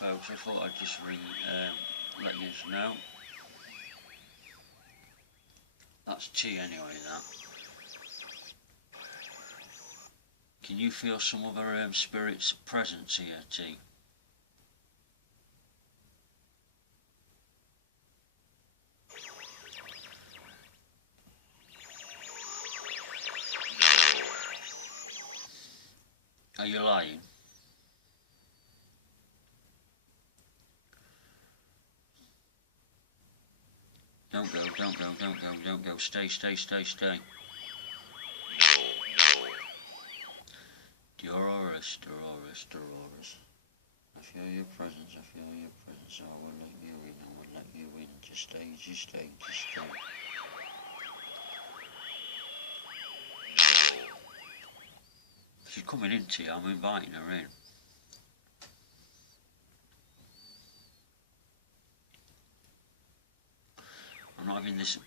folks, I thought I'd just let you know. That's tea anyway, that. Can you feel some other spirits' presence here, T? Are you lying? Don't go, don't go, don't go, don't go. Stay, stay, stay, stay. Dolores, Dolores, Dolores. I feel your presence, I feel your presence. I will let you in, I will let you in. Just stay, just stay, just stay. She's coming in, T. I'm inviting her in. I'm not having this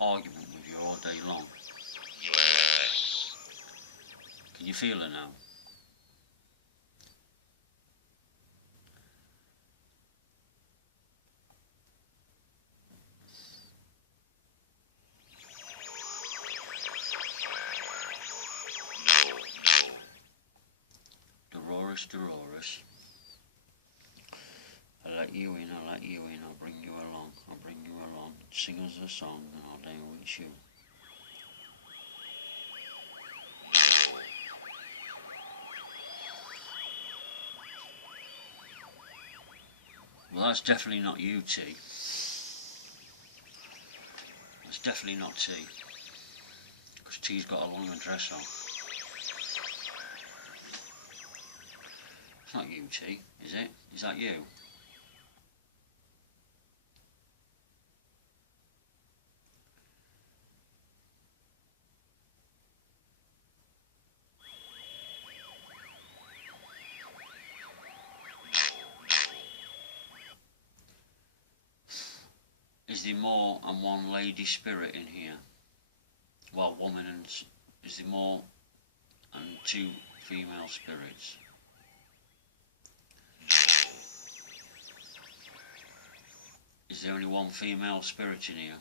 argument with you all day long. Can you feel her now? Dolores, Dolores. I'll let you in, I'll let you in, I'll bring you along, I'll bring you along. Sing us a song and I'll dance you. Well, that's definitely not you, T. That's definitely not T. Because T's got a longer dress on. It's not you, T, is it? Is that you? Is there more than one lady spirit in here? Well, woman and... Is there more than two female spirits? Is there only one female spirit in here?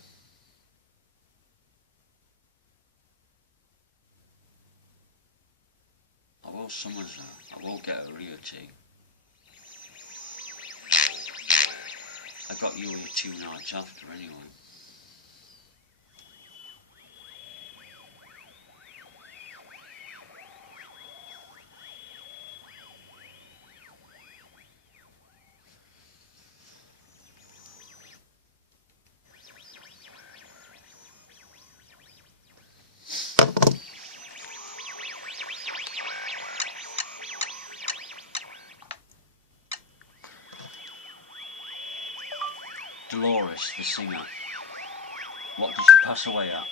I will summon her. I will get her here, T. I got you here 2 nights after anyway. Dolores, the singer. What did she pass away at?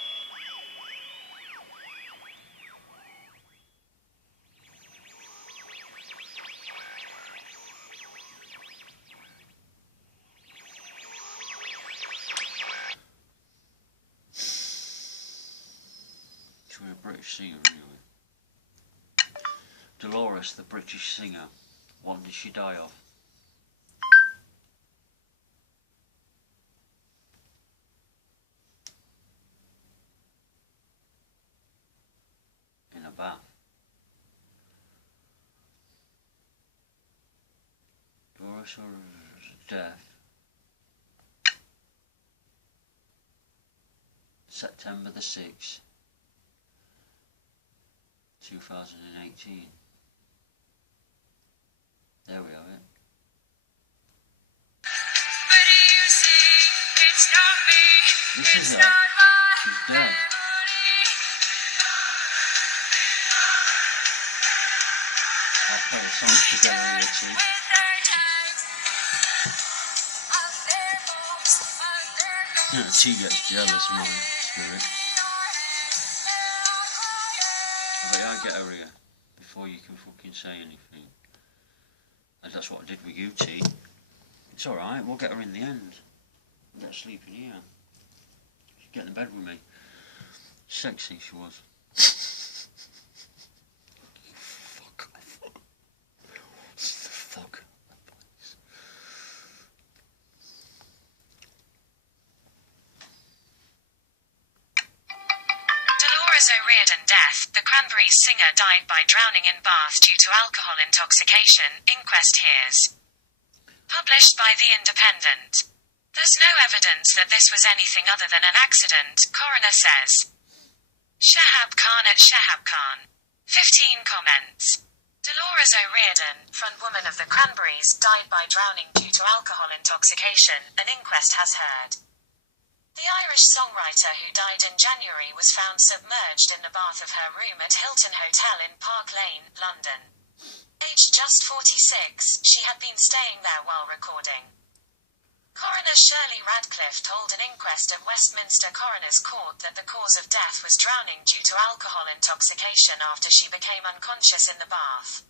She was a British singer anyway. Dolores, the British singer. What did she die of? Bath. Dolores O'Riordan's death. September the 6th, 2018. There we have it. This is her. She's dead. I'll play the song together here too. T gets jealous, my spirit. But yeah, I get her here before you can fucking say anything. And that's what I did with you, T. It's alright, we'll get her in the end. We'll get her sleeping here. She'll get in bed with me. Sexy she was. Fuck off. What the fuck? Dolores O'Riordan death. The Cranberries singer died by drowning in bath due to alcohol intoxication, inquest hears. Published by The Independent. There's no evidence that this was anything other than an accident, coroner says. Shahab Khan at Shahab Khan. 15 comments. Dolores O'Riordan, frontwoman of the Cranberries, died by drowning due to alcohol intoxication, an inquest has heard. The Irish songwriter who died in January was found submerged in the bath of her room at Hilton Hotel in Park Lane, London. Aged just 46, she had been staying there while recording. Coroner Shirley Radcliffe told an inquest at Westminster Coroner's Court that the cause of death was drowning due to alcohol intoxication after she became unconscious in the bath.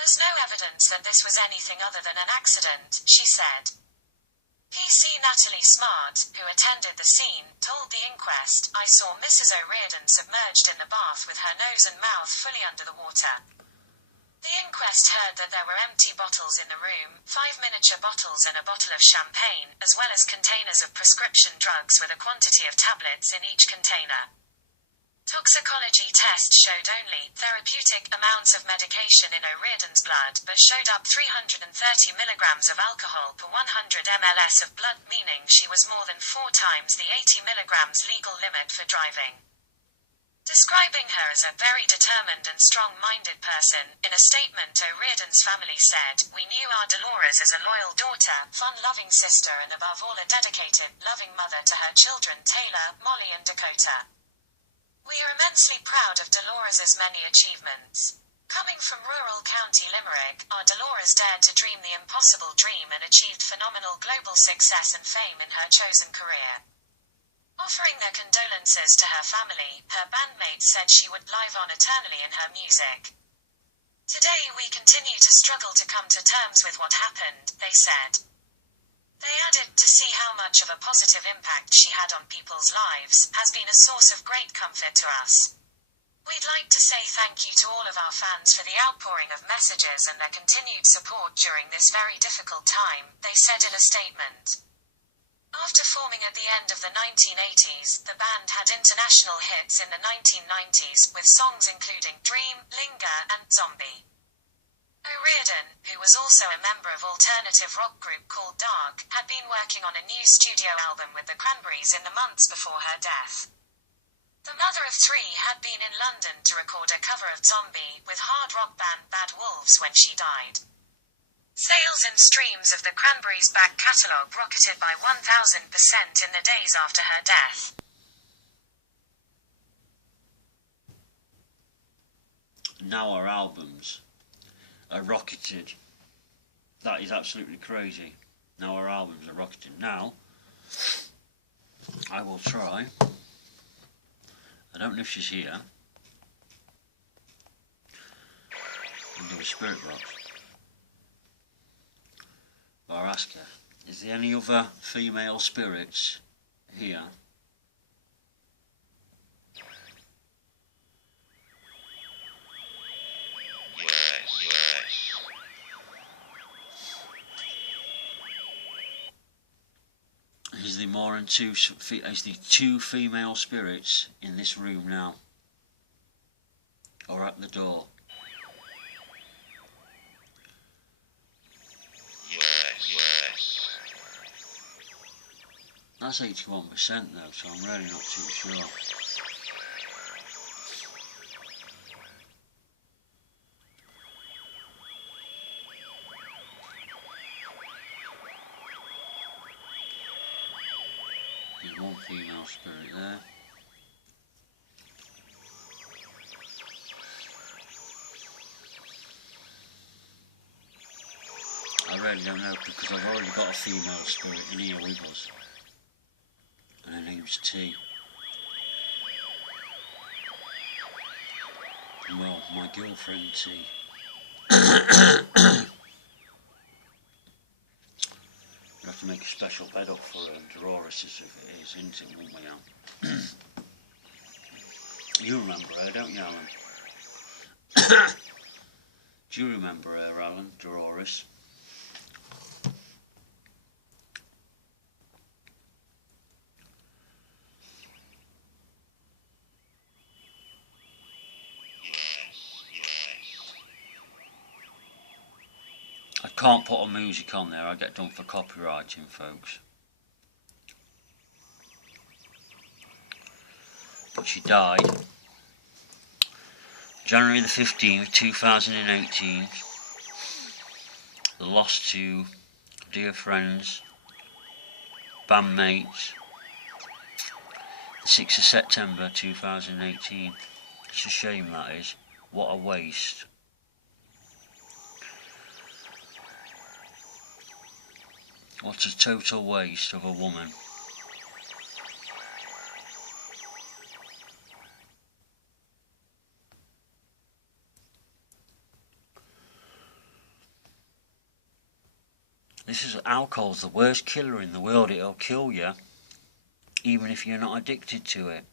There's no evidence that this was anything other than an accident, she said. PC Natalie Smart, who attended the scene, told the inquest, "I saw Mrs. O'Riordan submerged in the bath with her nose and mouth fully under the water." The inquest heard that there were empty bottles in the room, 5 miniature bottles and a bottle of champagne, as well as containers of prescription drugs with a quantity of tablets in each container. Toxicology tests showed only therapeutic amounts of medication in O'Riordan's blood, but showed up 330 milligrams of alcohol per 100 ml of blood, meaning she was more than 4 times the 80 milligrams legal limit for driving. Describing her as a very determined and strong-minded person, in a statement O'Riordan's family said, "We knew our Dolores as a loyal daughter, fun-loving sister and above all a dedicated, loving mother to her children Taylor, Molly and Dakota. We are immensely proud of Dolores's many achievements. Coming from rural County Limerick, our Dolores dared to dream the impossible dream and achieved phenomenal global success and fame in her chosen career." Offering their condolences to her family, her bandmates said she would live on eternally in her music. "Today we continue to struggle to come to terms with what happened," they said. They added, "To see how much of a positive impact she had on people's lives has been a source of great comfort to us. We'd like to say thank you to all of our fans for the outpouring of messages and their continued support during this very difficult time," they said in a statement. After forming at the end of the 1980s, the band had international hits in the 1990s, with songs including Dream, Linger, and Zombie. O'Riordan, who was also a member of alternative rock group called Dark, had been working on a new studio album with the Cranberries in the months before her death. The mother of 3 had been in London to record a cover of Zombie with hard rock band Bad Wolves when she died. Sales and streams of the Cranberries' back catalogue rocketed by 1,000% in the days after her death. Now our albums are rocketed. That is absolutely crazy. Now our albums are rocketed. Now, I will try. I don't know if she's here. Into a spirit box. But I'll ask her, is there any other female spirits here? Yes. Is there more than is there 2 female spirits in this room now? Or at the door? Yes. That's 81% though, so I'm really not too sure. There's 1 female spirit there. I really don't know because I've already got a female spirit in here with us. And her name's T. Well, my girlfriend T. We'll have to make a special bed up for her and Dolores if it is, isn't it, won't we, Alan? You remember her, don't you, Alan? Do you remember her, Alan? Dolores? can't put a music on there, I get done for copywriting, folks. But she died January the 15th, 2018. The loss to dear friends, bandmates, the 6th of September 2018. It's a shame, that is. What a waste. What a total waste of a woman. Alcohol's the worst killer in the world. It'll kill you, even if you're not addicted to it.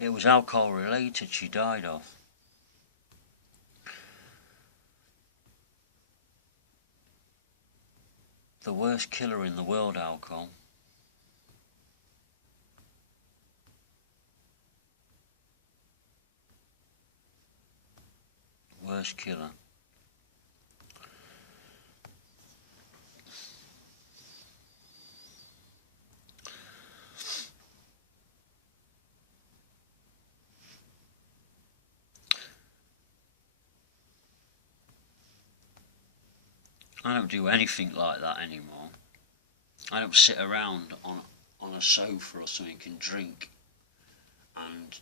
It was alcohol related she died of. The worst killer in the world, alcohol. Worst killer. I don't do anything like that anymore. I don't sit around on a sofa or something and drink and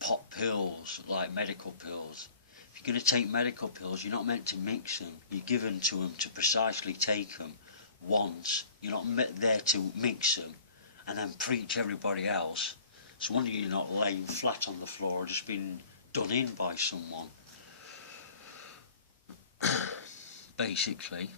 pop pills like medical pills. If you're going to take medical pills, you're not meant to mix them. You're given to them to precisely take them once. You're not there to mix them and then preach everybody else. It's a wonder you're not laying flat on the floor or just being done in by someone. Basically.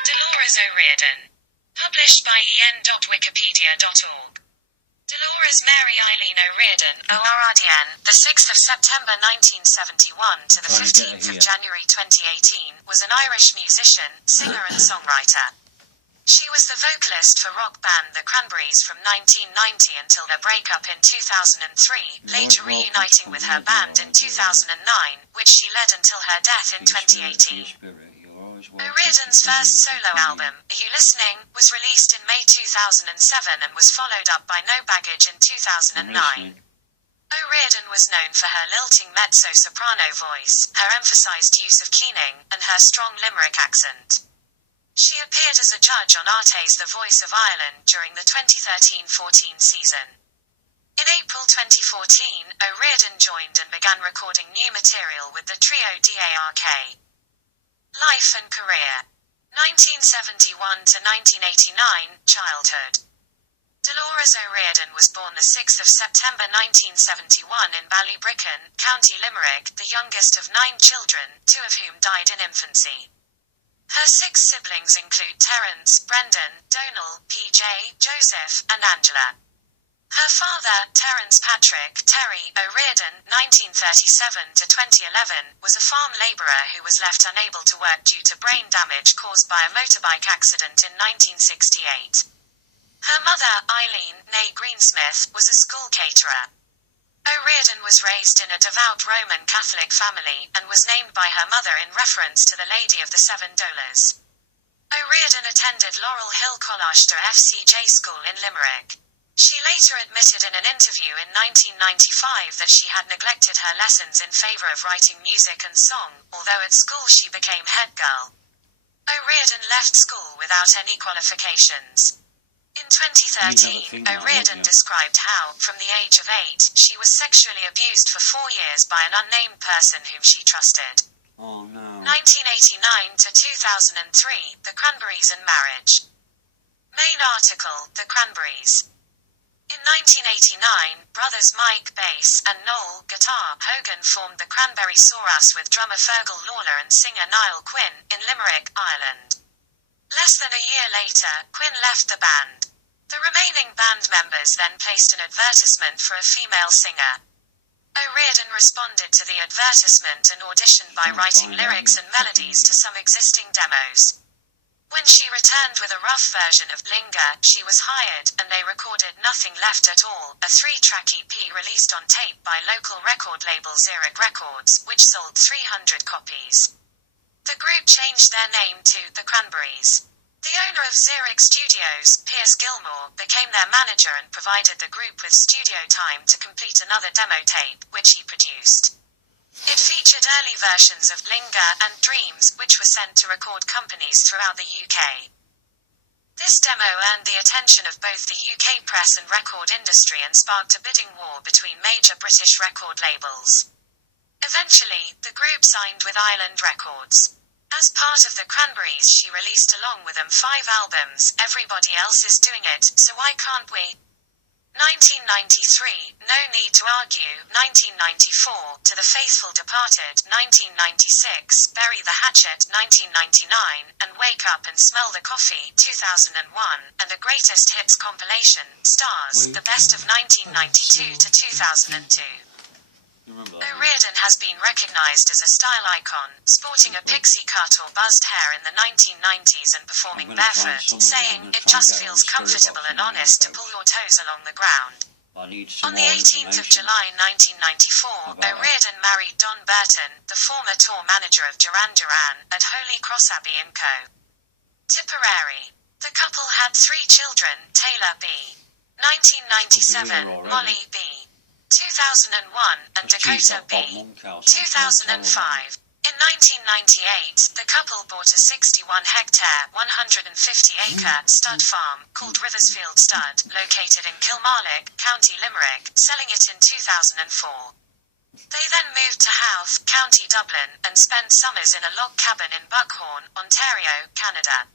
Dolores O'Riordan. Published by en.wikipedia.org. Dolores Mary Eileen O'Riordan, ORRDN, the 6th of September 1971 to the 15th of January 2018, was an Irish musician, singer and songwriter. She was the vocalist for rock band The Cranberries from 1990 until their breakup in 2003, later reuniting with her band in 2009, which she led until her death in 2018. O'Riordan's first solo album, Are You Listening?, was released in May 2007 and was followed up by No Baggage in 2009. O'Riordan was known for her lilting mezzo-soprano voice, her emphasized use of keening, and her strong Limerick accent. She appeared as a judge on Arte's The Voice of Ireland during the 2013-14 season. In April 2014, O'Riordan joined and began recording new material with the trio DARK. Life and career. 1971 to 1989, childhood. Dolores O'Riordan was born the 6th of September 1971 in Ballybricken, County Limerick, the youngest of 9 children, 2 of whom died in infancy. Her 6 siblings include Terence, Brendan, Donal, PJ, Joseph, and Angela. Her father, Terence Patrick Terry O'Riordan, 1937 to 2011, was a farm labourer who was left unable to work due to brain damage caused by a motorbike accident in 1968. Her mother, Eileen née Greensmith, was a school caterer. O'Riordan was raised in a devout Roman Catholic family, and was named by her mother in reference to the Lady of the Seven Dolours. O'Riordan attended Laurel Hill Colchester FCJ School in Limerick. She later admitted in an interview in 1995 that she had neglected her lessons in favour of writing music and song, although at school she became head girl. O'Riordan left school without any qualifications. In 2013, O'Riordan described how, from the age of 8, she was sexually abused for 4 years by an unnamed person whom she trusted. Oh no. 1989 to 2003, The Cranberries and Marriage. Main article, The Cranberries. In 1989, brothers Mike, bass, and Noel, guitar, Hogan formed the Cranberry Saurus with drummer Fergal Lawler and singer Niall Quinn, in Limerick, Ireland. Less than a year later, Quinn left the band. The remaining band members then placed an advertisement for a female singer. O'Riordan responded to the advertisement and auditioned by writing lyrics and melodies to some existing demos. When she returned with a rough version of Linger, she was hired, and they recorded Nothing Left at All, a 3-track EP released on tape by local record label Zurich Records, which sold 300 copies. The group changed their name to The Cranberries. The owner of Zurich Studios, Piers Gilmore, became their manager and provided the group with studio time to complete another demo tape, which he produced. It featured early versions of Linger and Dreams, which were sent to record companies throughout the UK. This demo earned the attention of both the UK press and record industry and sparked a bidding war between major British record labels. Eventually, the group signed with Island Records. As part of the Cranberries, she released along with them 5 albums, Everybody Else Is Doing It, So Why Can't We? 1993, No Need to Argue, 1994, To the Faithful Departed, 1996, Bury the Hatchet, 1999, and Wake Up and Smell the Coffee, 2001, and a Greatest Hits compilation, Stars, the best of 1992 to 2002. O'Riordan has been recognized as a style icon, sporting a pixie cut or buzzed hair in the 1990s and performing barefoot, saying, "It just feels comfortable and honest to pull your toes along the ground." On the 18th of July 1994, O'Riordan married Don Burton, the former tour manager of Duran Duran, at Holy Cross Abbey in Co. Tipperary. The couple had 3 children, Taylor B. 1997, Molly B. 2001, and Dakota B. 2005. In 1998, the couple bought a 61-hectare, 150-acre stud farm, called Riversfield Stud, located in Kilmarnock, County Limerick, selling it in 2004. They then moved to Howth, County Dublin, and spent summers in a log cabin in Buckhorn, Ontario, Canada.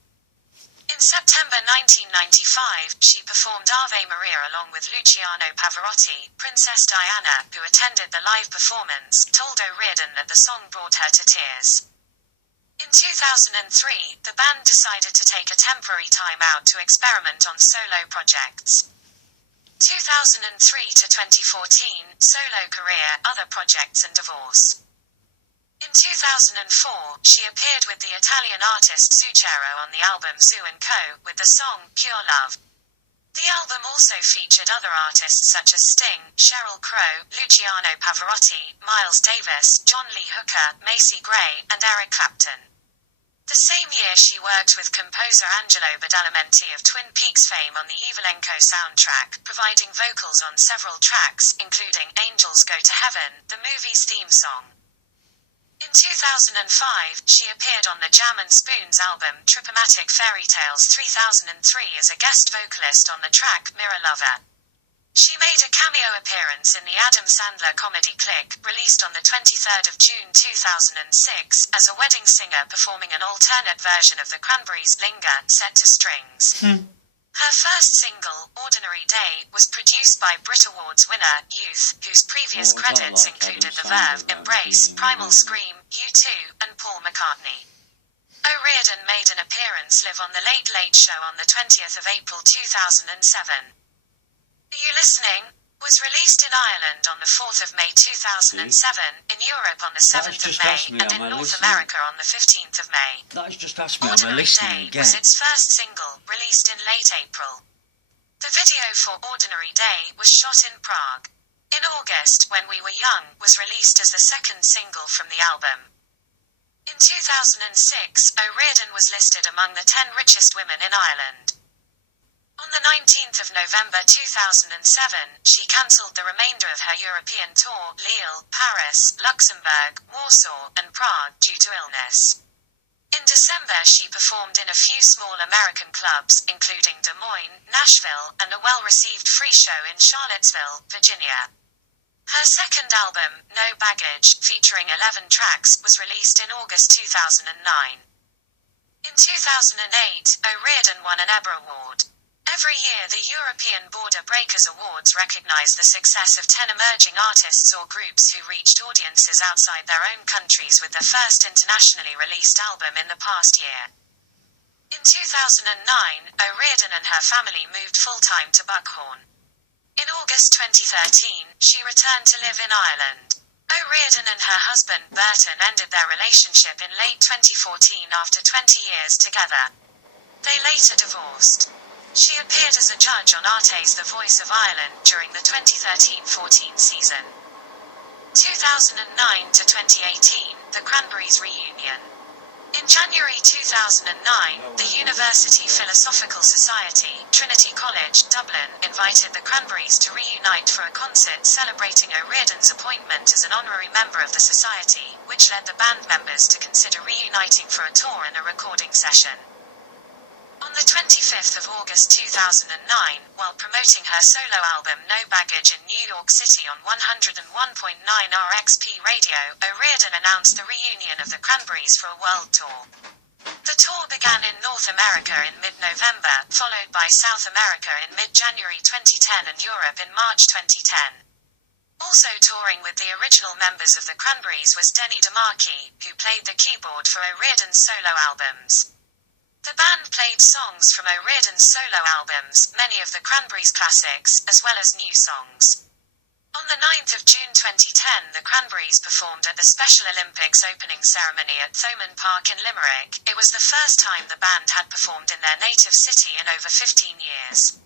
In September 1995, she performed Ave Maria along with Luciano Pavarotti. Princess Diana, who attended the live performance, told O'Riordan that the song brought her to tears. In 2003, the band decided to take a temporary time out to experiment on solo projects. 2003 to 2014, solo career, other projects and divorce. In 2004, she appeared with the Italian artist Zucchero on the album Zoo & Co. with the song Pure Love. The album also featured other artists such as Sting, Sheryl Crow, Luciano Pavarotti, Miles Davis, John Lee Hooker, Macy Gray, and Eric Clapton. The same year she worked with composer Angelo Badalamenti of Twin Peaks fame on the Evelenko soundtrack, providing vocals on several tracks, including Angels Go to Heaven, the movie's theme song. In 2005, she appeared on the Jam and Spoons album Tripomatic Fairy Tales 3003 as a guest vocalist on the track Mirror Lover. She made a cameo appearance in the Adam Sandler comedy Click, released on the 23rd of June 2006, as a wedding singer performing an alternate version of the Cranberries' Linger, set to strings. Her first single, Ordinary Day, was produced by Brit Awards winner, Youth, whose previous credits included The Verve, Embrace, Primal Scream, U2, and Paul McCartney. O'Riordan made an appearance live on The Late Late Show on the 20th of April 2007. Are You Listening? Was released in Ireland on the 4th of May 2007, in Europe on the 7th of May, and in North America on the 15th of May. That is just asked me, am I Ordinary listening Day again? was its first single, released in late April. The video for Ordinary Day was shot in Prague. In August, When We Were Young, was released as the second single from the album. In 2006, O'Riordan was listed among the 10 richest women in Ireland. On the 19th of November 2007, she cancelled the remainder of her European tour, Lille, Paris, Luxembourg, Warsaw, and Prague, due to illness. In December she performed in a few small American clubs, including Des Moines, Nashville, and a well-received free show in Charlottesville, Virginia. Her second album, No Baggage, featuring 11 tracks, was released in August 2009. In 2008, O'Riordan won an EBRA Award. Every year the European Border Breakers Awards recognize the success of 10 emerging artists or groups who reached audiences outside their own countries with their first internationally released album in the past year. In 2009, O'Riordan and her family moved full-time to Buckhorn. In August 2013, she returned to live in Ireland. O'Riordan and her husband Burton ended their relationship in late 2014 after 20 years together. They later divorced. She appeared as a judge on Arte's The Voice of Ireland during the 2013-14 season. 2009 to 2018, The Cranberries Reunion. In January 2009, the University Philosophical Society, Trinity College, Dublin, invited the Cranberries to reunite for a concert celebrating O'Riordan's appointment as an honorary member of the society, which led the band members to consider reuniting for a tour and a recording session. On the 25th of August 2009, while promoting her solo album No Baggage in New York City on 101.9 RXP Radio, O'Riordan announced the reunion of the Cranberries for a world tour. The tour began in North America in mid-November, followed by South America in mid-January 2010 and Europe in March 2010. Also touring with the original members of the Cranberries was Denny DeMarchi, who played the keyboard for O'Riordan's solo albums. The band played songs from O'Riordan's solo albums, many of the Cranberries classics, as well as new songs. On the 9th of June 2010, the Cranberries performed at the Special Olympics opening ceremony at Thomond Park in Limerick. It was the first time the band had performed in their native city in over 15 years.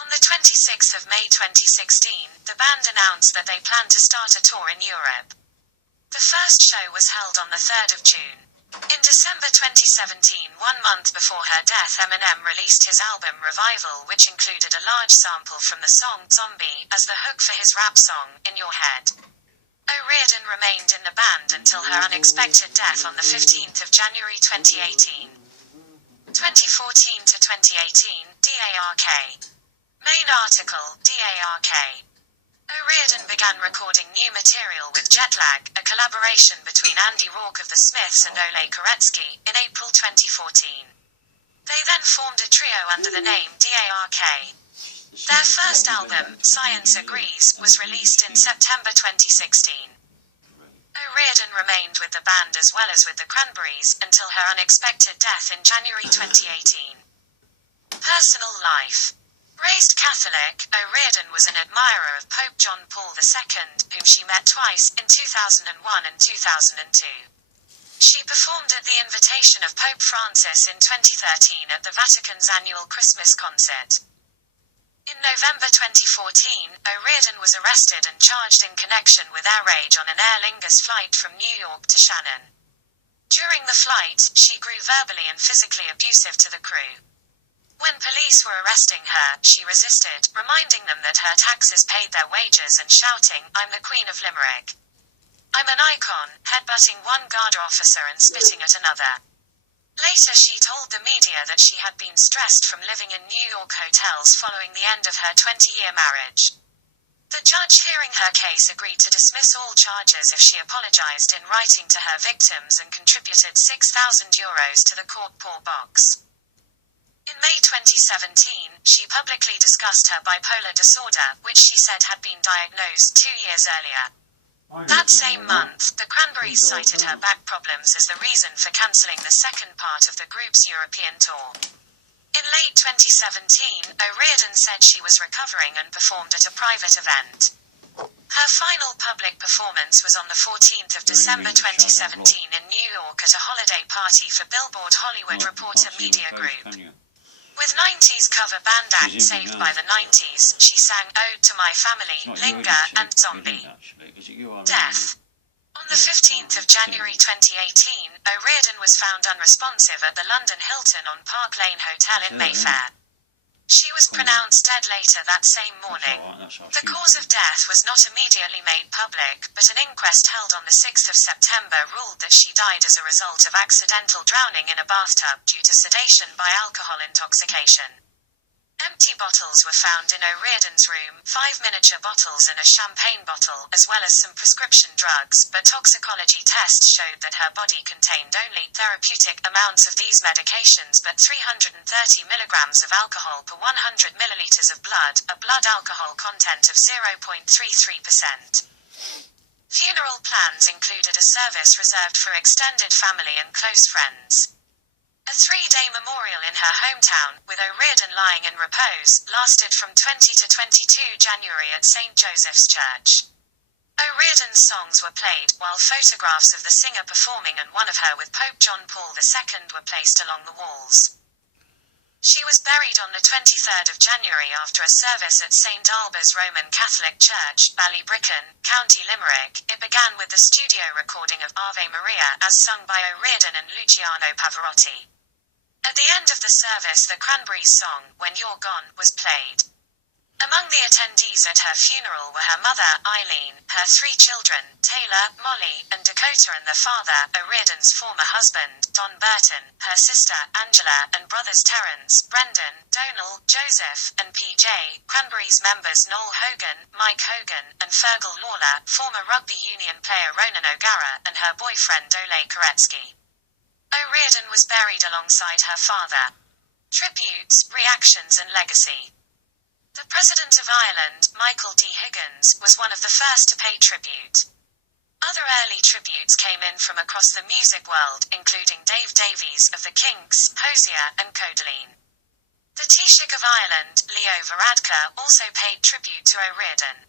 On the 26th of May 2016, the band announced that they planned to start a tour in Europe. The first show was held on the 3rd of June. In December 2017, 1 month before her death, Eminem released his album Revival, which included a large sample from the song Zombie as the hook for his rap song, In Your Head. O'Riordan remained in the band until her unexpected death on the 15th of January 2018. 2014 to 2018, DARK. Main article, DARK. O'Riordan began recording new material with Jetlag, a collaboration between Andy Rourke of The Smiths and Ole Koretsky, in April 2014. They then formed a trio under the name DARK. Their first album, Science Agrees, was released in September 2016. O'Riordan remained with the band as well as with the Cranberries until her unexpected death in January 2018. Personal life. Raised Catholic, O'Riordan was an admirer of Pope John Paul II, whom she met twice, in 2001 and 2002. She performed at the invitation of Pope Francis in 2013 at the Vatican's annual Christmas concert. In November 2014, O'Riordan was arrested and charged in connection with air rage on an Aer Lingus flight from New York to Shannon. During the flight, she grew verbally and physically abusive to the crew. When police were arresting her, she resisted, reminding them that her taxes paid their wages and shouting, "I'm the Queen of Limerick. I'm an icon," headbutting one guard officer and spitting at another. Later she told the media that she had been stressed from living in New York hotels following the end of her 20-year marriage. The judge hearing her case agreed to dismiss all charges if she apologized in writing to her victims and contributed €6,000 to the court poor box. In May 2017, she publicly discussed her bipolar disorder, which she said had been diagnosed 2 years earlier. That same month, the Cranberries cited her back problems as the reason for cancelling the second part of the group's European tour. In late 2017, O'Riordan said she was recovering and performed at a private event. Her final public performance was on the 14th of December 2017 in New York at a holiday party for Billboard Hollywood Reporter Media Group. With 90s cover band act Saved by the 90s, she sang Ode to My Family, Linger, and Zombie. Death. On the 15th of January 2018, O'Riordan was found unresponsive at the London Hilton on Park Lane Hotel in Mayfair. She was pronounced dead later that same morning. The cause of death was not immediately made public, but an inquest held on the 6th of September ruled that she died as a result of accidental drowning in a bathtub due to sedation by alcohol intoxication. Empty bottles were found in O'Riordan's room, 5 miniature bottles and a champagne bottle, as well as some prescription drugs, but toxicology tests showed that her body contained only therapeutic amounts of these medications but 330 milligrams of alcohol per 100 milliliters of blood, a blood alcohol content of 0.33%. Funeral plans included a service reserved for extended family and close friends. A 3-day memorial in her hometown, with O'Riordan lying in repose, lasted from 20 to 22 January at St. Joseph's Church. O'Riordan's songs were played, while photographs of the singer performing and one of her with Pope John Paul II were placed along the walls. She was buried on the 23rd of January after a service at St. Alba's Roman Catholic Church, Ballybricken, County Limerick. It began with the studio recording of Ave Maria as sung by O'Riordan and Luciano Pavarotti. At the end of the service, the Cranberries' song, When You're Gone, was played. Among the attendees at her funeral were her mother, Eileen, her 3 children, Taylor, Molly, and Dakota, and their father, O'Riordan's former husband, Don Burton, her sister, Angela, and brothers Terence, Brendan, Donal, Joseph, and PJ, Cranberries members Noel Hogan, Mike Hogan, and Fergal Lawler, former rugby union player Ronan O'Gara, and her boyfriend Ole Koretsky. O'Riordan was buried alongside her father. Tributes, reactions and legacy. The President of Ireland, Michael D. Higgins, was one of the first to pay tribute. Other early tributes came in from across the music world, including Dave Davies of the Kinks, Hosier, and Codaline. The Taoiseach of Ireland, Leo Varadkar, also paid tribute to O'Riordan.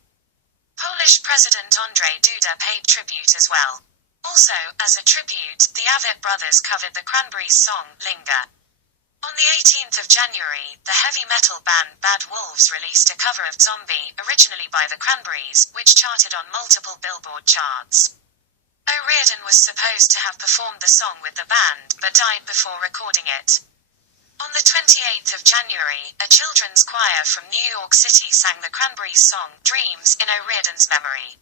Polish President Andrzej Duda paid tribute as well. Also, as a tribute, the Avett Brothers covered the Cranberries' song, Linger. On the 18th of January, the heavy metal band Bad Wolves released a cover of Zombie, originally by the Cranberries, which charted on multiple Billboard charts. O'Riordan was supposed to have performed the song with the band, but died before recording it. On the 28th of January, a children's choir from New York City sang the Cranberries' song, Dreams, in O'Riordan's memory.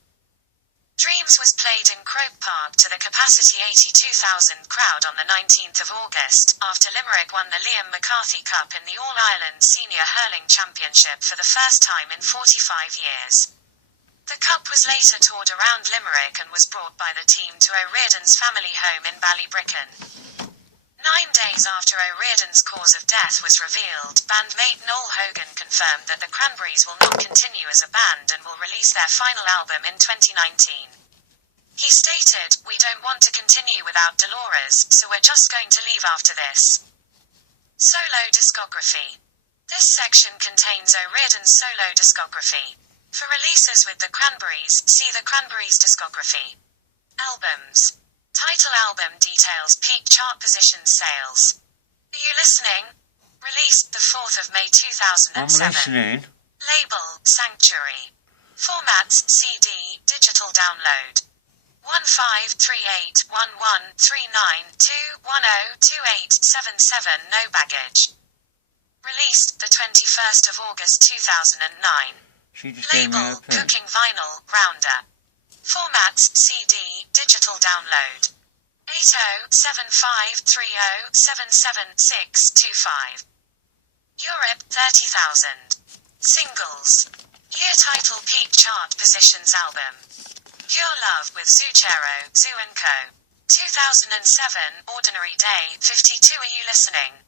Dreams was played in Croke Park to the capacity 82,000 crowd on the 19th of August, after Limerick won the Liam McCarthy Cup in the All-Ireland Senior Hurling Championship for the first time in 45 years. The cup was later toured around Limerick and was brought by the team to O'Riordan's family home in Ballybricken. 9 days after O'Riordan's cause of death was revealed, bandmate Noel Hogan confirmed that the Cranberries will not continue as a band and will release their final album in 2019. He stated, "We don't want to continue without Dolores, so we're just going to leave after this." Solo discography. This section contains O'Riordan's solo discography. For releases with the Cranberries, see the Cranberries discography. Albums. Title album details peak chart positions sales. Are you listening? Released the 4th of May 2007. I'm listening. Label, Sanctuary. Formats, CD, digital download. 153811392102802877 no baggage. Released the 21st of August 2009. She just gave me a Label, pin. Cooking Vinyl, Rounder. Formats, CD, digital download. 807530776625. Europe, 30,000. Singles. Year title peak chart positions album. Pure Love with Zucchero, Zoo & Co. 2007, Ordinary Day, 52 Are You Listening?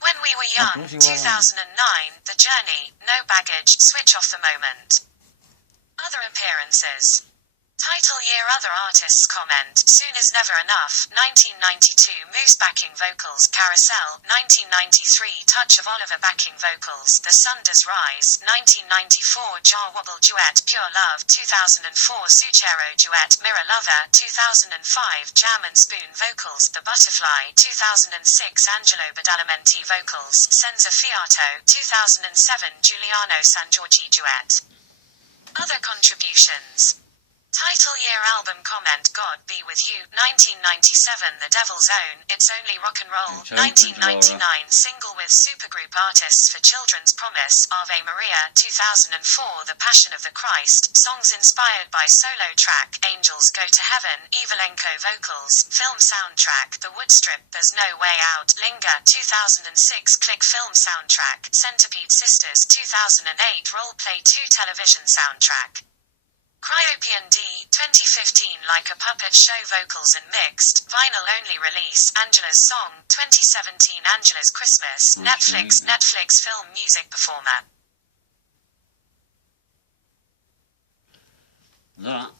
When We Were Young, 2009, The Journey, No Baggage, Switch Off the Moment. Other appearances. Title year Other artists comment, Soon Is Never Enough, 1992 Moose backing vocals, Carousel, 1993 Touch of Oliver backing vocals, The Sun Does Rise, 1994 Jar Wobble duet, Pure Love, 2004 Zucchero duet, Mirror Lover, 2005 Jam and Spoon vocals, The Butterfly, 2006 Angelo Badalamenti vocals, Senza Fiato, 2007 Giuliano San Giorgi duet. Other contributions. Title year album comment God Be With You 1997 The Devil's Own It's Only Rock and Roll It's open, 1999 Laura. Single with supergroup artists for Children's Promise Ave Maria 2004 The Passion of the Christ Songs inspired by solo track Angels Go to Heaven Evelenko vocals Film soundtrack The Wood Strip There's No Way Out Linger 2006 Click Film soundtrack Centipede Sisters 2008 Roleplay 2 television soundtrack Cryopian D, 2015 Like a Puppet Show vocals and mixed, vinyl only release, Angela's Song, 2017 Angela's Christmas, Netflix film music performer. That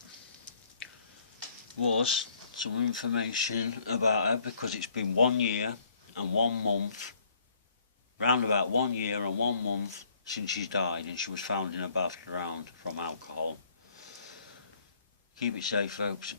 was some information about her because it's been 1 year and 1 month, round about 1 year and 1 month since she's died, and she was found in a bath drowned from alcohol. Keep it safe, folks.